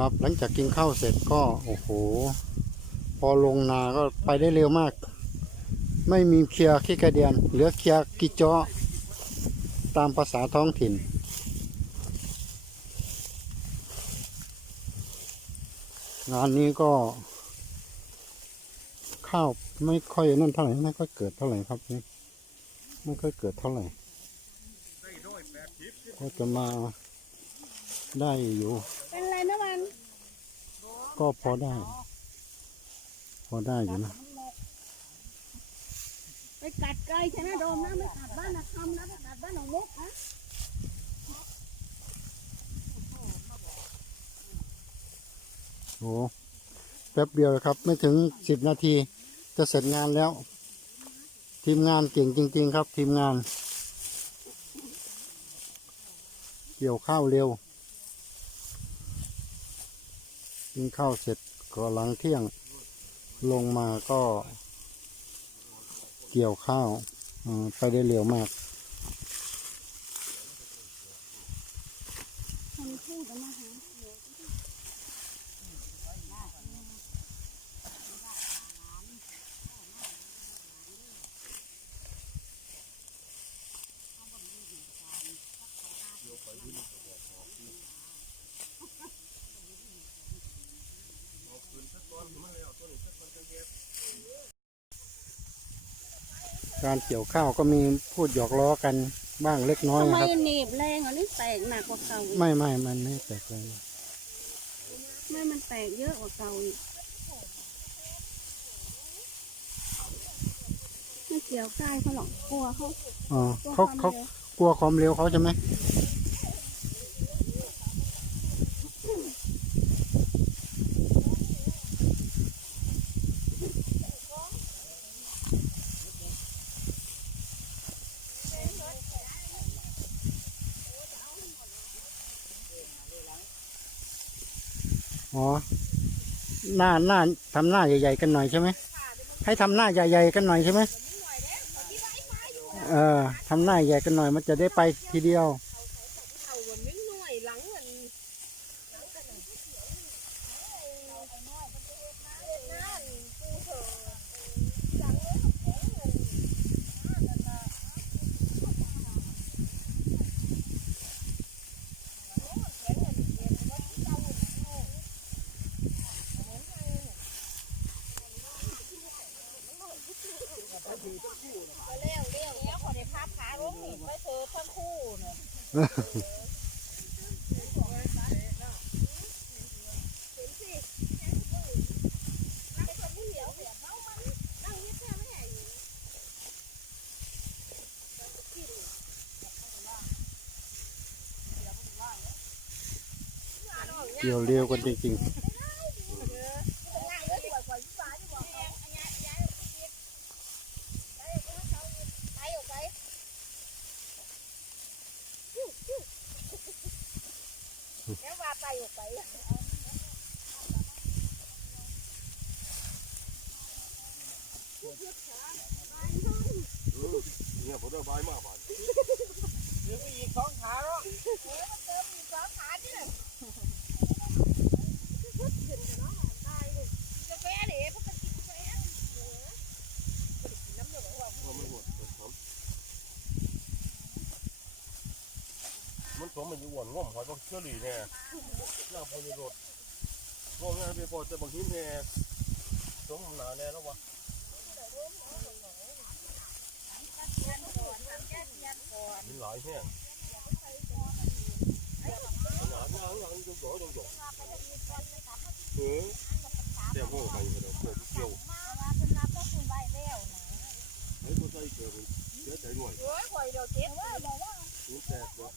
ครับ หลังจากกินข้าวเสร็จก็โอ้โห พอลงนาก็ไปได้เร็วมาก ไม่มีเคลียร์ขี้กระเดียน เหลือเคลียร์กิเจาะตามภาษาท้องถิ่น งานนี้ก็ ข้าวไม่ค่อยนั่นเท่าไหร่ไม่ค่อยเกิดเท่าไหร่ครับนี่ไม่ค่อยเกิดเท่าไหร่ก็จะมาได้อยู่ เป็นไรนะมัน ก็พอได้ พอได้อยู่นะ ไปกัดไก่ใช่ไหมโดมนะไม่กัดบ้านนะคำนะไปกัดบ้านหนองมุกนะโอ้แป๊บเดียวครับ ไม่ถึงสิบนาทีจะเสร็จงานแล้ว ทีมงานเก่งจริง ๆ ครับ ทีมงาน เกี่ยวข้าวเร็ว กินข้าวเสร็จก็หลังเที่ยงลงมาก็เกี่ยวข้าวไปได้เร็วมาก คนพูดมาหา การเกี่ยวข้าวก็มีพูดหยอกล้อกันบ้างเล็กน้อยทำนะไมครับ หนีบแรงอันนี้แตกหนักกว่าเก่าอีกไม่ไม่มันไม่แตกเลยไม่มันแตกเยอะกว่าเก่าอีกไม่เกี่ยวใกล้เขาหรอกกลัวเขาอ๋อกลัวเขาความเขาเร็ว กลัวความเร็วเขาใช่ไหม อ๋อ หน้าหน้าทำหน้าใหญ่ๆกันหน่อยใช่ไหม ให้ทำหน้าใหญ่ๆกันหน่อยใช่ไหม เออทำหน้าใหญ่กันหน่อยมันจะได้ไปทีเดียว เกี่ยวเร็วกันจริงๆ กล้ออกไปเนี่ยผมได้ใบมากไปเดี๋ยวไปอีกสองขาวเนาะเออเติมอีกสองขาที่ไหน มันสมมันอยู่อ้วนง่อมหอยบางเชื่อหลีแน่หน้าพอจะรถง่อมงานไปพอจะบางทีแน่สมหนาแน่แล้ววะมีหลายแห้งหนาหนาหนาจงจ่อจงจ่อเออแต่โม่ไปเลยโม่เกี่ยวไอ้ตัวใส่เกลือเสียใจหน่อยรู้แตกว่า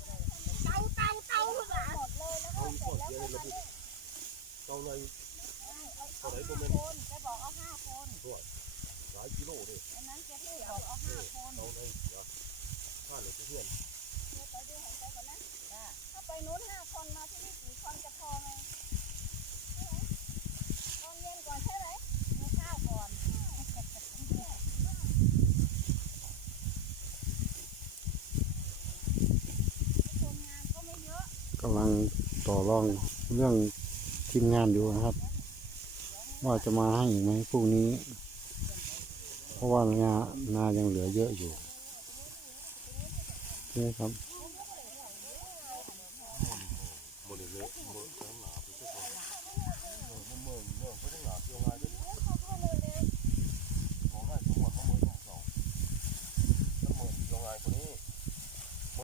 เอาอีกพอเสียเลยระบุ เจ้าในเท่าไหร่ตัวเมนหลายกิโลเลยเจ้าในเสียห้าเลยเพื่อนไปนู้นห้าคนมาที่นี่สี่คนจะพอไหมตอนเย็นก่อนใช่ไหมมีข้าวก่อนคนงานก็ไม่เยอะกำลังต่อรองเรื่อง ทีมงานอยู่นะครับ ว่าจะมาให้อีกไหมพรุ่งนี้ เพราะว่างานายังเหลือเยอะอยู่นี่ครับ